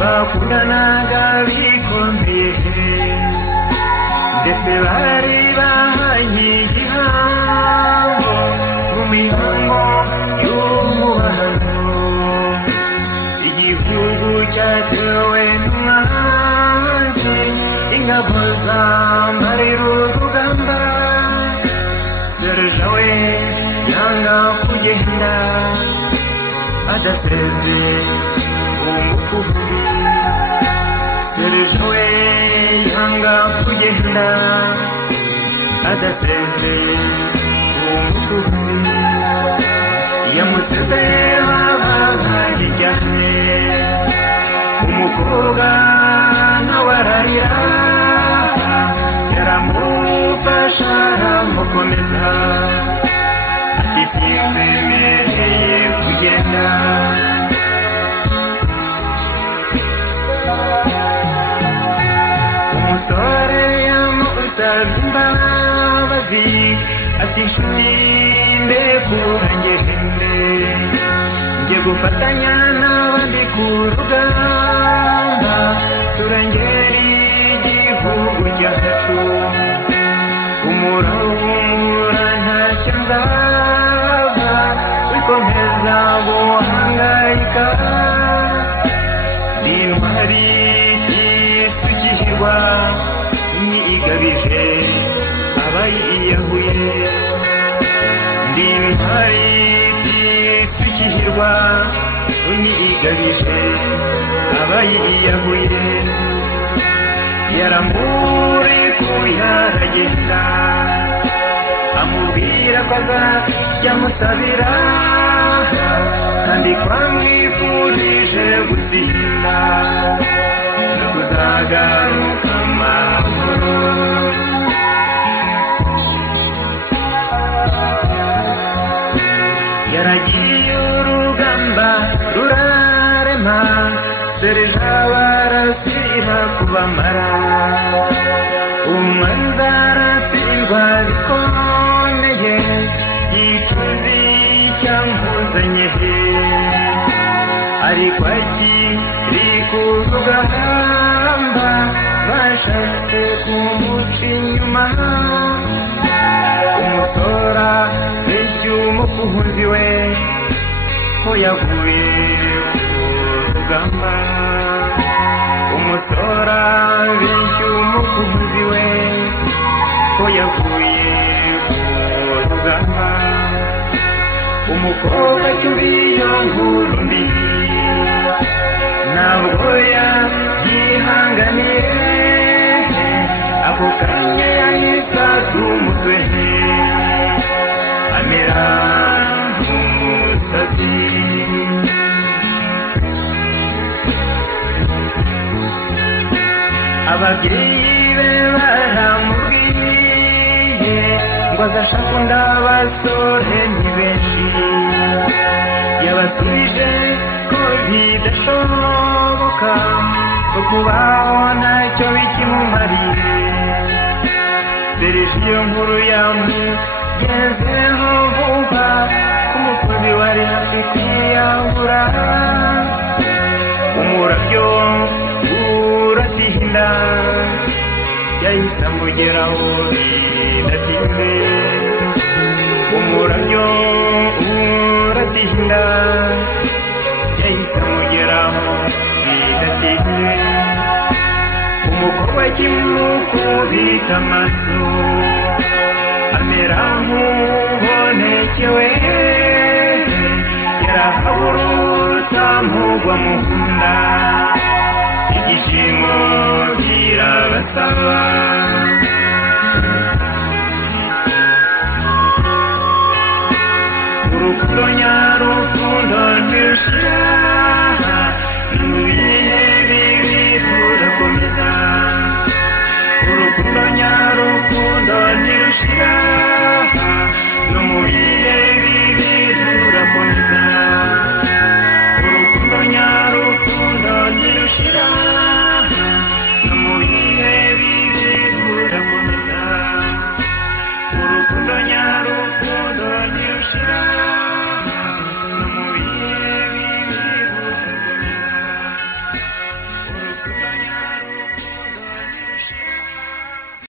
bakundanaga bikomeye ndetse bari bahanye igihango mu mihango y'umubano. Igihugu cyatewe n'umwanzi, ingabo zambarira urugamba. Serge we yanga kugenda adaseze umukuzi. Serge we yanga kugenda adaseze umukuzi. Yamuseze bababaye cyane, umukobwa nawe ararira. Yaramufasha aramukomeza ati sinkwemereye kugenda. Umusore yamusabye imbabazi ati nshuti ndekura ngende, njye gufatanya n'abandi ku rugamba turengera igihugu cyacu. Humura ntacyo nzaba, wikomeza guhangayika. Ndi intwari isukihirwa, nyigabije abayiyahuye. Ndi intwari isukihirwa, nyigabije abayiyahuye. Yaramurekuye aragenda, amubwira ko azajya amusabira kandi ko amwifurije gutsinda no kuzagaruka amahoro. Yaragiye urugamba rurarema, Serge barasira kubamara. Umwanzi aratsindwa bikomeye, yicuza icyamuzanye he. Ariko akiri ku rugamba bashatse kumuca inyuma. Umusora bishe umukunzi we ko yaguye ku rugamba. Umusora bishe umukunzi we ko yaguye ku rugamba. Umukobwa cyubiyo nkuru mbi ntabwo yabyihanganiye, ako kanya yahise ata umutwe amera nk'umusazi. Ababyeyi be baramubwiye ngo azashaka undi abasore ni benshi. Yabasubije ko bidashoboka, ko kubaho ntacyo bikimumariye. Serge iyo nkuru yamugezeho vuba, umukozi wari hafi kwiyahura. Umurabyo uratinda, yahise amugeraho bidatinze. Umurabyo uratinda, yahise amugeraho bidatinze. Umukobwa akimukubita amaso amera nk'ubonekewe, yarahaburutse amugwa mu nda. Ibyishimo birabasaba, urukundo nyarukundo ntirushira.